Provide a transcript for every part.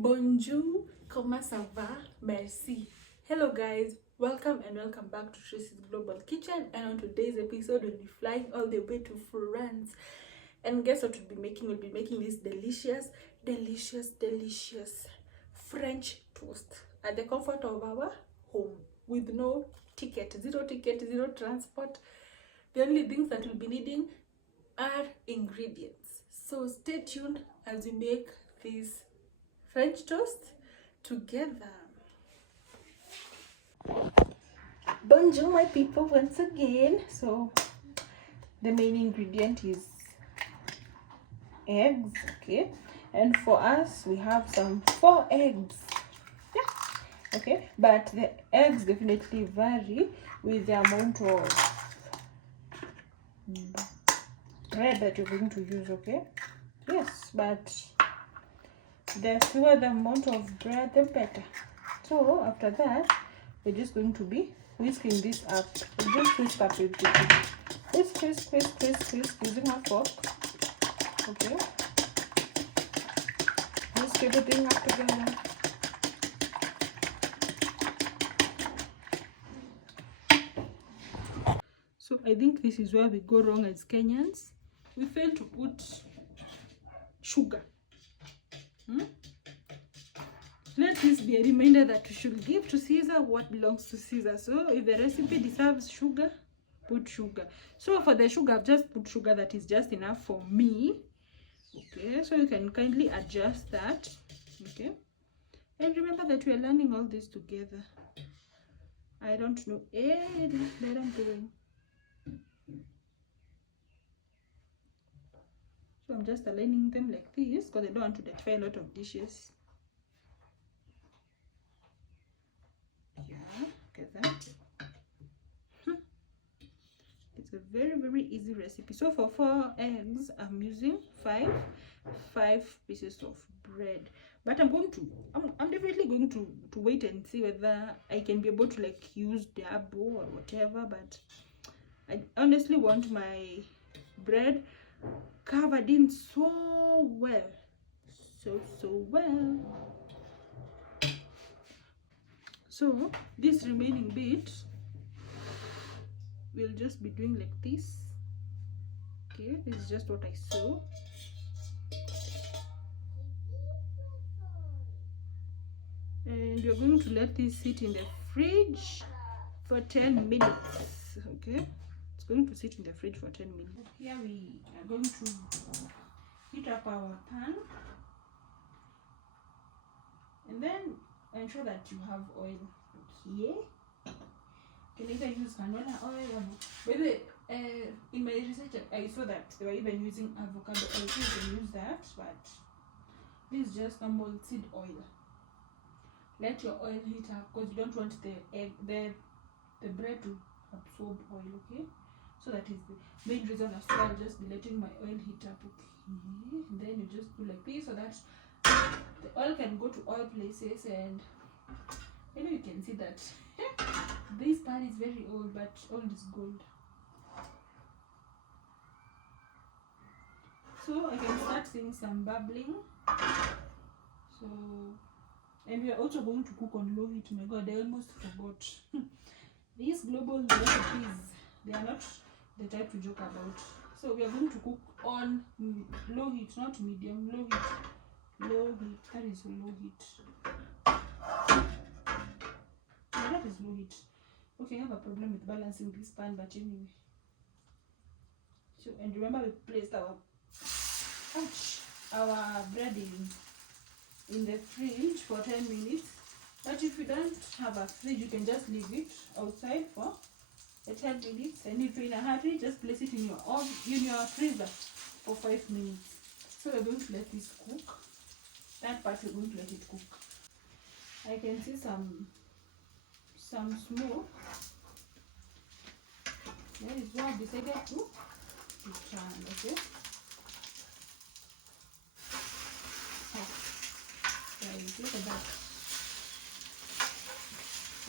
Bonjour, comment ça va? Merci. Hello guys, welcome back to Tracy's Global Kitchen, and on today's episode we'll be flying all the way to France. And guess what we'll be making? We'll be making this delicious French toast at the comfort of our home with no zero ticket, zero transport. The only things that we'll be needing are ingredients. So stay tuned as we make this French toast together. Bonjour my people once again. So the main ingredient is eggs, okay? And for us we have some 4 eggs. Yeah. Okay, but the eggs definitely vary with the amount of bread that you're going to use, okay? Yes, but the fewer the amount of bread, the better. So after that, we're just going to be whisking this up. We'll just whisk up everything. Whisk using a fork. Okay. Whisk everything up together. So I think this is where we go wrong as Kenyans. We fail to put sugar. Let this be a reminder that we should give to Caesar what belongs to Caesar. So if the recipe deserves sugar, put sugar. So for the sugar, I've just put sugar that is just enough for me. Okay, so you can kindly adjust that. Okay, and remember that we are learning all this together. I don't know anything that I'm doing. So I'm just aligning them like this because I don't want to identify a lot of dishes. Yeah, get that. It's a very easy recipe. So for 4 eggs, I'm using 5 pieces of bread. But I'm definitely going to wait and see whether I can be able to like use double or whatever. But I honestly want my bread covered in so well, so well. So this remaining bit we'll just be doing like this. Okay, this is just what I saw. And you're going to let this sit in the fridge for 10 minutes. Okay, it's going to sit in the fridge for 10 minutes. Here we are going to heat up our pan, and then ensure that you have oil here. You can either use canola oil or in my research I saw that they were even using avocado oil, so you can use that, but this is just normal seed oil. Let your oil heat up because you don't want the bread to absorb oil, okay? So that is the main reason as well. I'll just be letting my oil heat up, okay? And then you just do like this so that the oil can go to all places. And I know you can see that this pan is very old, but old is gold. So I can start seeing some bubbling. So, and we are also going to cook on low heat. Oh my god, I almost forgot. These global recipes, they are not the type to joke about. So we are going to cook on low heat, not medium, low heat. Low heat, that is low heat. Yeah, that is low heat. Okay, I have a problem with balancing this pan, but anyway. So, and remember we placed our bread in the fridge for 10 minutes. But if you don't have a fridge, you can just leave it outside for 10 minutes. And if you're in a hurry, just place it in your freezer for 5 minutes. So we're going to let this cook. That part we're going to let it cook. I can see some smoke. That is why I decided to turn, okay? Guys, look at that.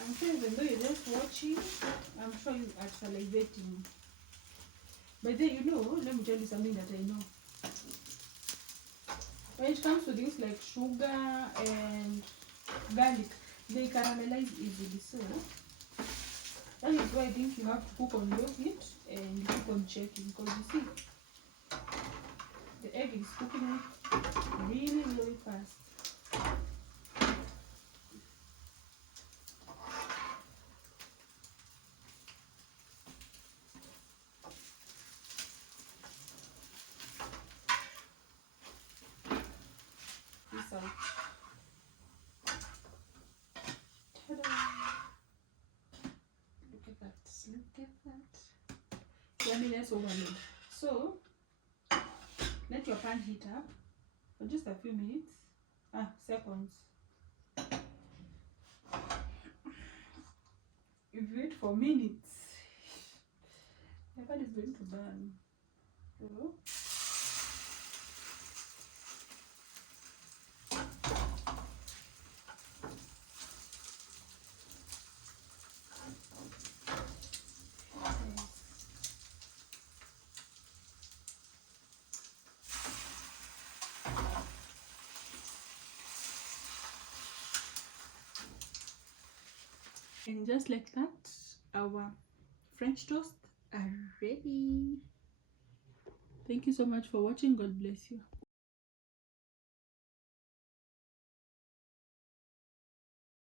I'm sure even though you're just watching, I'm sure you are salivating. But then, let me tell you something that I know. When it comes to things like sugar and garlic, they caramelize easily, so that is why I think you have to cook on low heat and keep on checking, because you see the egg is cooking really, really fast. This out. Ta-da! Look at that. Look at that. Yumminess overload. So let your pan heat up for just a few minutes. Seconds. If you wait for minutes, your pan is going to burn. So and just like that, our French toast are ready. Thank you so much for watching. God bless you.